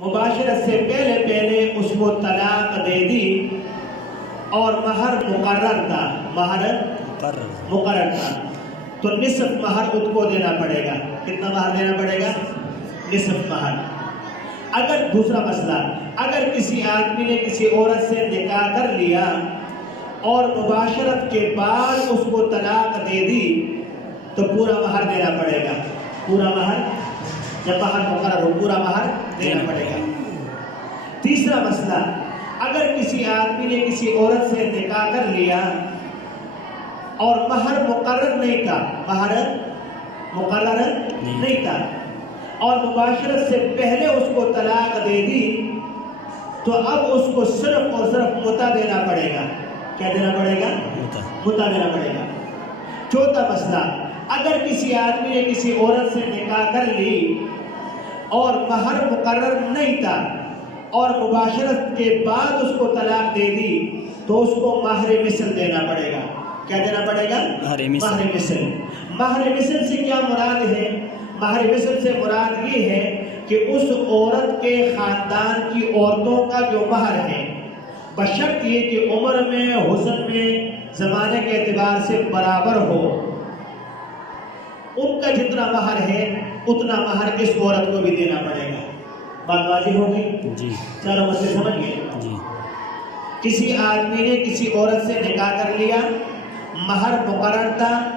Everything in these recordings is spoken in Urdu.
مباشرت سے پہلے پہلے اس کو طلاق دے دی اور مہر مقرر تھا، مہر مقرر تھا، تو نصف مہر اس کو دینا پڑے گا۔ کتنا مہر دینا پڑے گا؟ نصف مہر۔ اگر دوسرا مسئلہ، اگر کسی آدمی نے کسی عورت سے نکاح کر لیا اور مباشرت کے بعد اس کو طلاق دے دی تو پورا مہر دینا پڑے گا۔ پورا مہر، جب مہر مقرر ہو پورا مہر دینا پڑے گا۔ تیسرا مسئلہ، اگر کسی آدمی نے کسی عورت سے نکاح کر لیا اور مہر مقرر نہیں تھا، مہر مقرر نہیں تھا اور مباشرت سے پہلے اس کو طلاق دے دی تو اب اس کو صرف اور صرف متع دینا پڑے گا۔ کیا دینا پڑے گا؟ متع دینا پڑے گا۔ چوتھا مسئلہ، اگر کسی آدمی نے کسی عورت سے نکاح کر لی اور مہر مقرر نہیں تھا اور مباشرت کے بعد اس کو طلاق دے دی تو اس کو مہر مثل دینا پڑے گا۔ کیا دینا پڑے گا؟ مہر مثل۔ مہر مثل سے کیا مراد ہے؟ مہر مثل سے مراد یہ ہے کہ اس عورت کے خاندان کی عورتوں کا جو مہر ہے، بشرط یہ کہ عمر میں، حسن میں، زمانے کے اعتبار سے برابر ہو، ان کا جتنا مہر ہے اتنا مہر اس عورت کو بھی دینا پڑے گا۔ بات واضح ہوگی؟ جی۔ چاروں مسئلے سمجھ گئے؟ جی۔ کسی آدمی نے کسی عورت سے نکاح کر لیا، مہر مقرر تھا،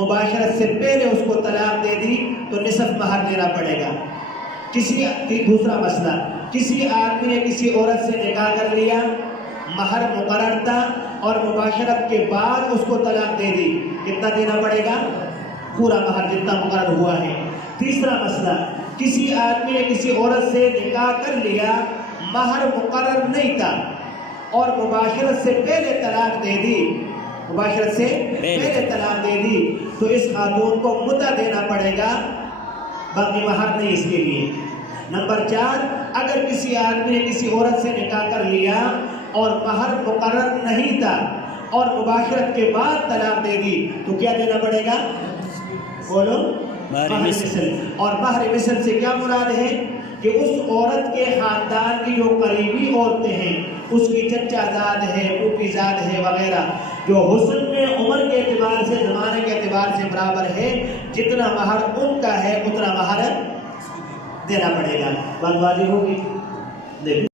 مباشرت سے پہلے اس کو طلاق دے دی تو نصف مہر دینا پڑے گا۔ دوسرا مسئلہ، کسی آدمی نے کسی عورت سے نکاح کر لیا، مہر مقرر تھا اور مباشرت کے بعد اس کو طلاق دے دی، کتنا دینا پڑے گا؟ پورا مہر جتنا مقرر ہوا ہے۔ تیسرا مسئلہ، کسی آدمی نے کسی عورت سے نکاح کر لیا، مہر مقرر نہیں تھا اور مباشرت سے پہلے طلاق دے دی، مباشرت سے پہلے طلاق دے دی تو اس خاتون کو متع دینا پڑے گا، باقی مہر نہیں اس کے لیے۔ نمبر 4، اگر کسی آدمی نے کسی عورت سے نکاح کر لیا اور مہر مقرر نہیں تھا اور مباشرت کے بعد طلاق دے دی تو کیا دینا پڑے گا؟ بولو، مہر مثل۔ اور مہر مثل سے کیا مراد ہے کہ اس عورت کے خاندان کی جو قریبی عورتیں ہیں، اس کی چچا زاد ہے، پھوپھی زاد ہے وغیرہ، جو حسن میں، عمر کے اعتبار سے، زمانے کے اعتبار سے برابر ہے، جتنا مہر ان کا ہے اتنا مہر دینا پڑے گا۔ بات واضح ہوگی؟ دیکھیں